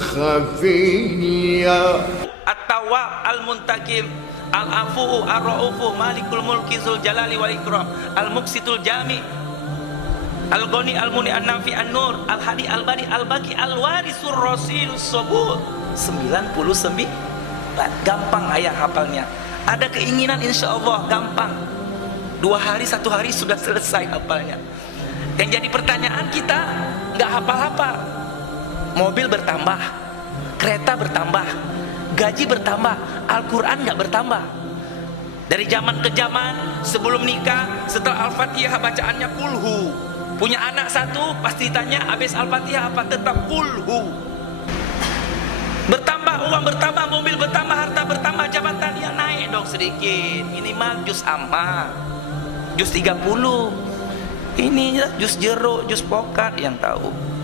خفيا At-Tawwab, Al-Muntakim, Al-Afu'u, Ar-Ra'ufu, Malikul Mulki, Zul Jalali wal Ikram, Al-Muqsitul Jami, Al-Ghani, Al-Muni, An-Nafi, An-Nur, Al-Hadi, Al-Bari, Al-Baqi, Al-Warisur Rasilus Sabur. 99. Gampang ayah hafalnya. Ada keinginan insya Allah gampang. 2 hari 1 hari sudah selesai hafalnya. Yang jadi pertanyaan kita nggak hafal-hafal. Mobil bertambah, kereta bertambah, gaji bertambah, Al-Quran nggak bertambah. Dari zaman ke zaman, sebelum nikah, setelah Al-Fatihah bacaannya kulhu. Punya anak 1, pasti tanya habis Al-Fatihah apa, tetap kulhu. Bertambah uang, bertambah mobil, bertambah harta, bertambah jabatan, ya naik dong sedikit. Minimal juz amma, juz 30. Ini juz jeruk, juz pokat yang tahu.